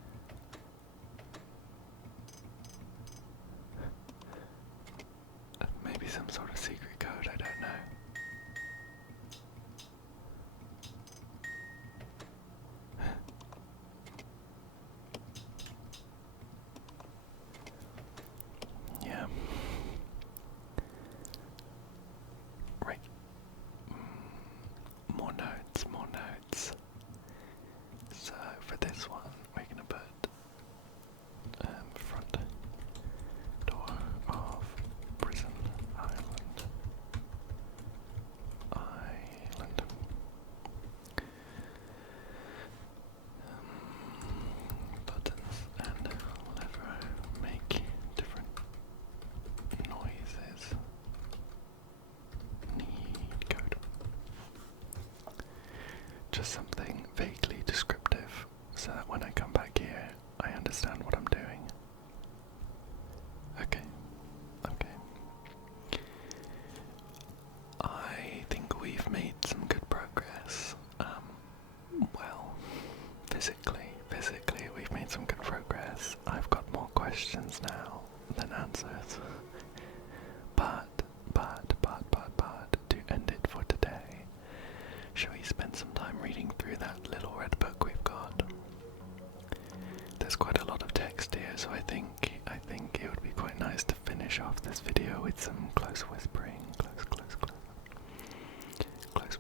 Maybe some sort of secret code, I don't know. Yeah. Right. More notes, more notes. So for this one, we're gonna put front door of prison island. Buttons and lever make different noises. Need code. Just something vaguely descriptive so that when I come back here I understand what I'm doing. Okay. I think we've made some good progress. Well, physically we've made some good progress. I've got more questions now than answers. But, to end it for today, so I think it would be quite nice to finish off this video with some close whispering, close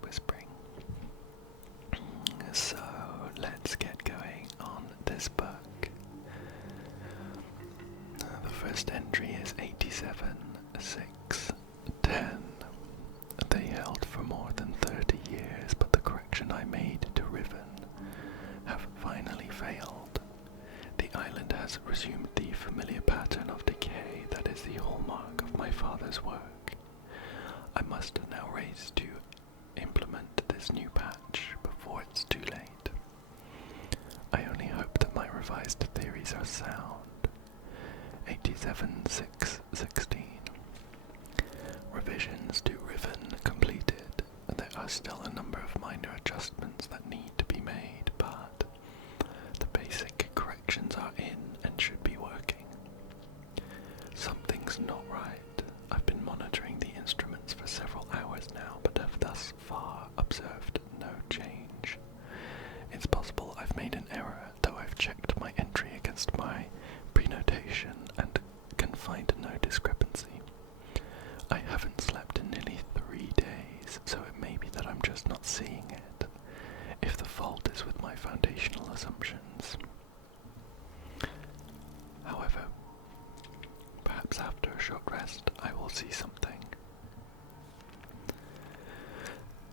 whispering. So let's get going on this book. The first entry is 87-6-10. They held for more than 30 years, but the correction I made to Riven have finally failed. The island has resumed the familiar pattern of decay that is the hallmark of my father's work. I must now race to implement this new patch before it's too late. I only hope that my revised theories are sound. 87-6-16. Revisions to Riven completed. There are still a number of minor adjustments that need to be made, but the basic corrections are in and should be working. Something's not right. I've been monitoring the instruments for several hours now, but have thus far observed no change. It's possible I've made an error, though I've checked my entry against my prenotation and can find no discrepancy. I haven't slept in nearly 3 days, so it may be that I'm just not seeing it, if the fault is with my foundational assumptions. However, perhaps after a short rest I will see something.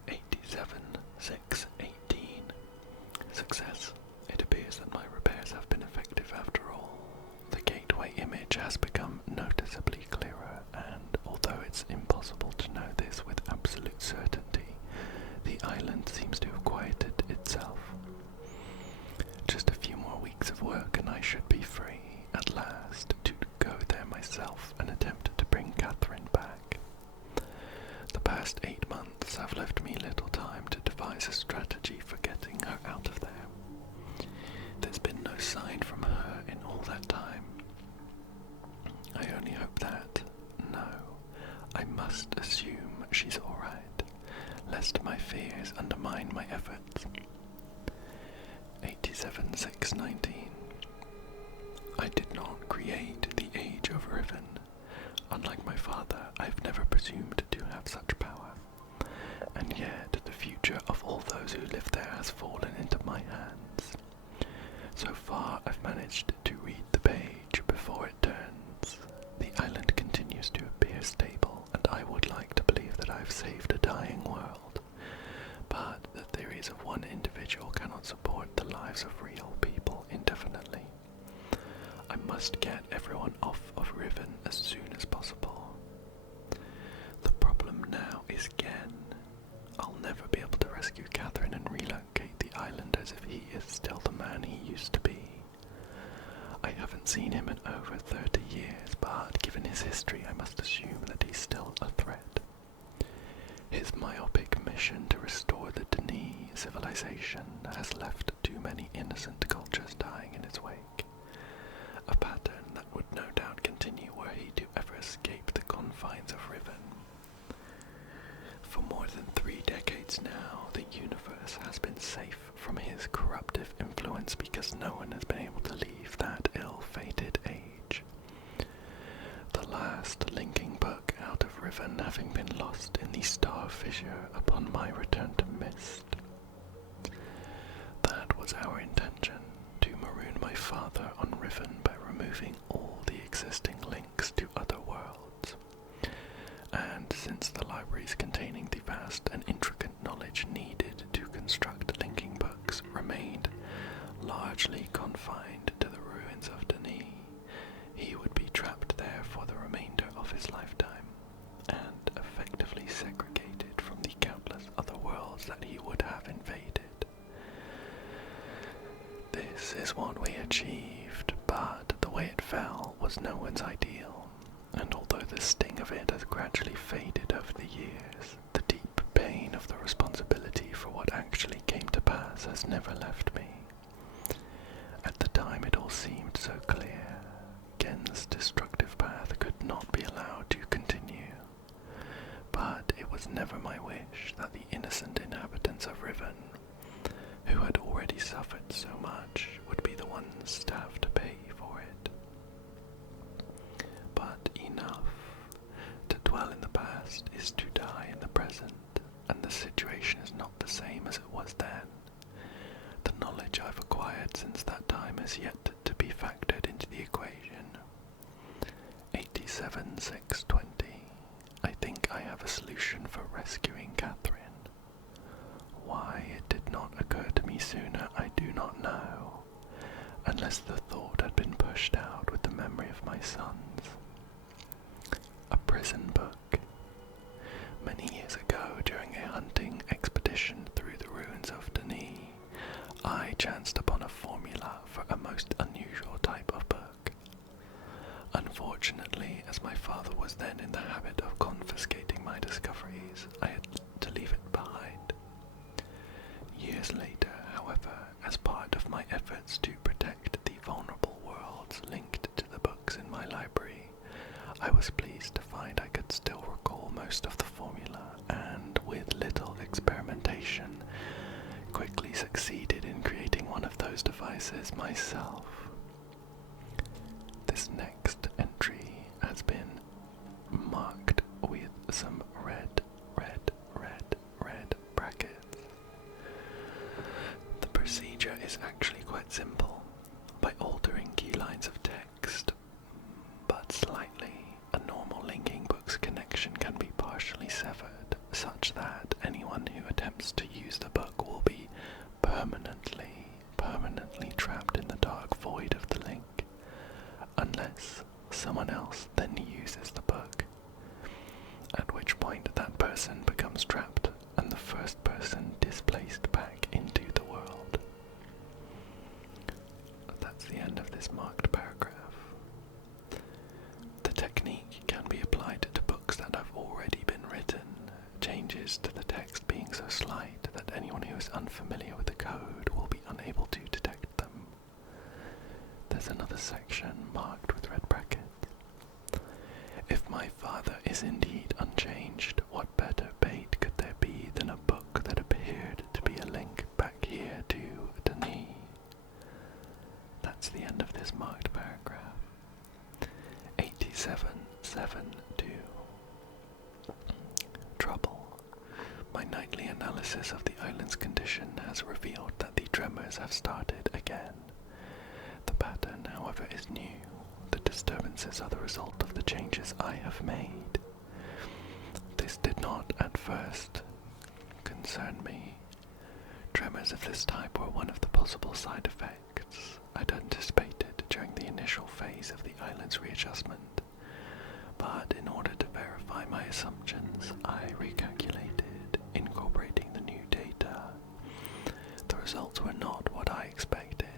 87-6-18. Success. It appears that my repairs have been effective after all. The gateway image has become noticeably clearer, and although it's impossible to know this with absolute certainty, the island seems to have quieted itself. Just a few more weeks of work and I should be free, at last, to go there myself and attempt to bring Catherine back. The past 8 months have left me little time to devise a strategy for getting her out of there. There's been no sign from her in all that time. I only hope that, no, I must assume she's alright, lest my fears undermine my efforts. 87-6-19. I did not create the Age of Riven. Unlike my father, I've never presumed to have such power, and yet the future of all those who live there has fallen into my hands. So far I've managed to read the page before it turns. The island continues to appear stable, and I would like to believe that I've saved a dying world. But the theories of one individual cannot support the lives of real people indefinitely. I must get everyone off of Riven as soon as possible. The problem now is Gen. I'll never be able to rescue Catherine and relocate the island as if he is still the man he used to be. I haven't seen him in over 30 years, but given his history I must assume that he's still a threat. His myopic mission to restore the Denis civilization has left too many innocent cultures dying in its wake. A pattern that would no doubt continue were he to ever escape the confines of Riven. For more than 3 decades now, the universe has been safe from his corruptive influence because no one has been able to leave that ill-fated age. The last linking book out of Riven having been lost in the star fissure upon my return to Mist. That was our intention, to maroon my father on Riven by removing all the existing links to other worlds. And since the libraries containing the vast and intricate knowledge needed to construct linking books remained largely confined to the ruins of Denis, he would be trapped there for the remainder of his lifetime, and effectively segregated from the countless other worlds that he would have invaded. This is what we achieved, but the way it fell was no one's ideal, and although the sting of it has gradually faded over the years, the deep pain of the responsibility for what actually came to pass has never left me. At the time it all seemed so clear. Gen's destructive path could not be allowed to continue. But it was never my wish that the innocent inhabitants of Riven, who had already suffered so much, would be the ones to have to pay for it. has yet to be factored into the equation. 87,620. I think I have a solution for rescuing Catherine. Why it did not occur to me sooner, I do not know, unless the thought had been pushed out with the memory of my sons. A prison book. Many years ago, during a hunting expedition through the ruins of Denis, I chanced upon a formula for a most unusual type of book. Unfortunately, as my father was then in the habit of confiscating my discoveries, I had to leave it behind. Years later, however, as part of my efforts to protect the vulnerable worlds linked to the books in my library, I was pleased to find I could still recall most of the formula, and with little experimentation, quickly succeeded in creating one of those devices myself. This next entry has been marked with some red brackets. The procedure is actually quite simple. By altering key lines of text, but slightly, a normal linking book's connection can be partially severed, such that anyone who attempts to use the book will be permanently trapped in the dark void of the link, unless someone else then uses the book, at which point that person becomes trapped and the first person displaced back into the world. That's the end of this marked paragraph. The technique can be applied to books that have already been written, changes to the text being so slight that anyone who is unfamiliar with the code will be unable to detect them. There's another section marked with red brackets. If my father is indeed unchanged, what better bait could there be than a book that appeared to be a link back here to Denis? That's the end of this marked paragraph. 8772. Trouble. My nightly analysis of the island's condition has revealed that the tremors have started again. The pattern, however, is new. The disturbances are the result of the changes I have made. This did not, at first, concern me. Tremors of this type were one of the possible side effects I'd anticipated during the initial phase of the island's readjustment, but in order to verify my assumptions, I recalculated, incorporating the new data. The results were not what I expected.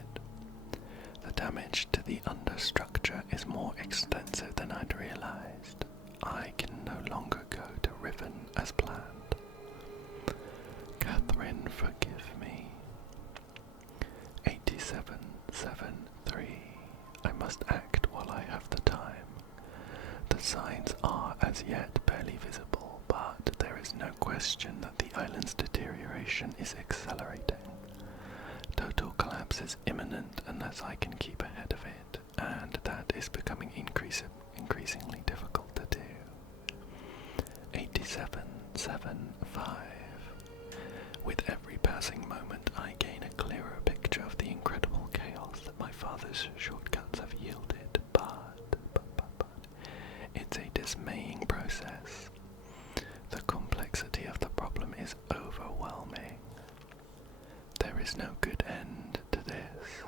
The damage to the understructure is more extensive than I'd realized. I can no longer go to Riven as planned. Catherine, forgive me. 8773. I must act while I have the time. The signs are as yet barely visible, but there is no question that the island's deterioration is accelerating. Total collapse is imminent unless I can keep ahead of it, and that is becoming increasingly difficult to do. 8775. With every passing moment, I gain a clearer picture of the incredible chaos that my father's shortcuts have yielded, but it's a dismaying process. The complexity of the problem is overwhelming. There is no good end to this.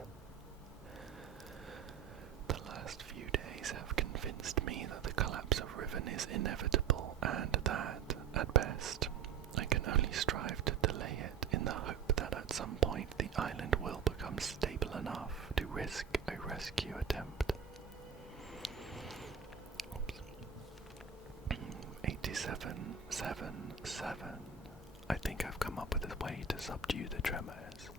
The last few days have convinced me that the collapse of Riven is inevitable, and that, at best, I can only strive to delay it in the hope that at some point the island will become stable enough to risk a rescue attempt. 8777. I think I've come up with a way to subdue the tremors.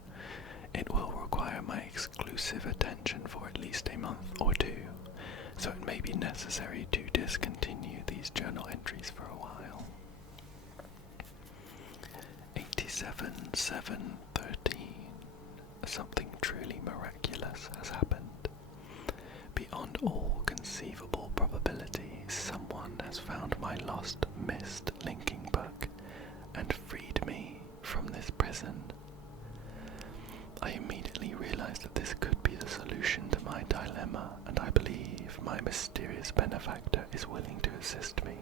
It will require my exclusive attention for at least a month or two, so it may be necessary to discontinue these journal entries for a while. 87,713. Something truly miraculous has happened. Beyond all conceivable probability, someone has found my lost, missed linking book and freed me from this prison. I immediately realized that this could be the solution. mysterious benefactor is willing to assist me.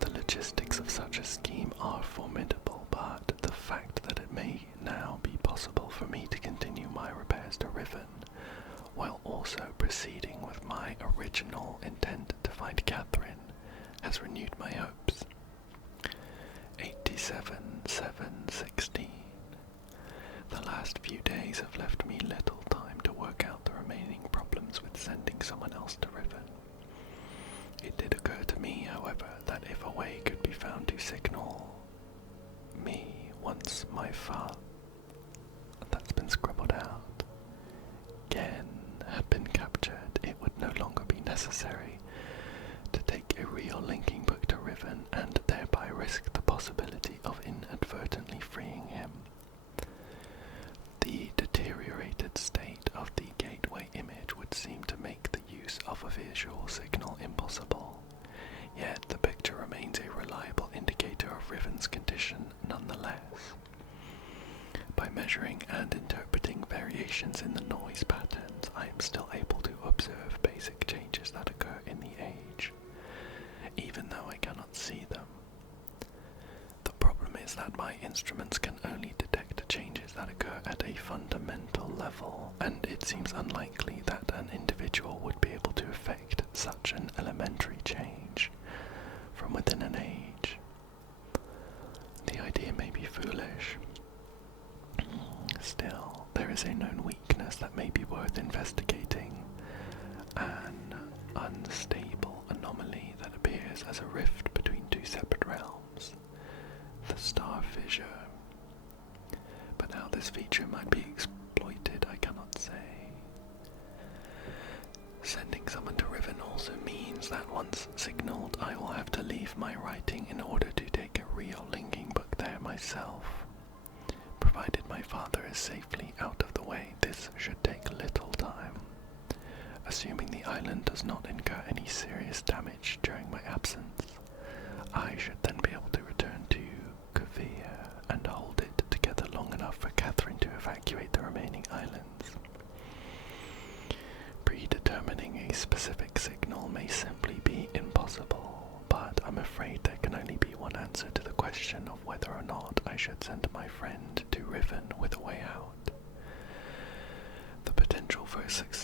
The logistics of such a scheme are formidable, but the fact that it may now be possible for me to continue my repairs to Riven, while also proceeding with my original intent to find Catherine, has renewed my hopes. 87-7-16. The last few days have left me little time to work out the remaining problems with sending someone else to Riven. It did occur to me, however, that if a way could be found to signal me once my father, that's been scribbled out, again had been captured, it would no longer be necessary to take a real linking book to Riven and thereby risk the possibility of inadvertently freeing him. The deteriorated state of the gateway image would seem to make the use of a visual signal impossible, yet the picture remains a reliable indicator of Riven's condition nonetheless. By measuring and interpreting variations in the noise patterns, I am still able to observe basic changes that occur in the age, even though I cannot see them. The problem is that my instruments can only detect changes that occur at a fundamental level, and it seems unlikely that an individual would be able to effect such an elementary change from within an age. The idea may be foolish. Still, there is a known weakness that may be worth investigating, an unstable anomaly that appears as a rift between two separate realms, the star fissure. But how this feature might be exploited, I cannot say. Sending someone to Riven also means that once signaled, I will have to leave my writing in order to take a real linking book there myself. Provided my father is safely out of the way, this should take little time. Assuming the island does not incur any serious damage during my absence, I should then be able to return to Kavir and hold it together long enough for Catherine to evacuate the remaining islands. Predetermining a specific signal may simply be impossible, but I'm afraid there can only be one answer to the question of whether or not I should send my friend to Riven with a way out. The potential for success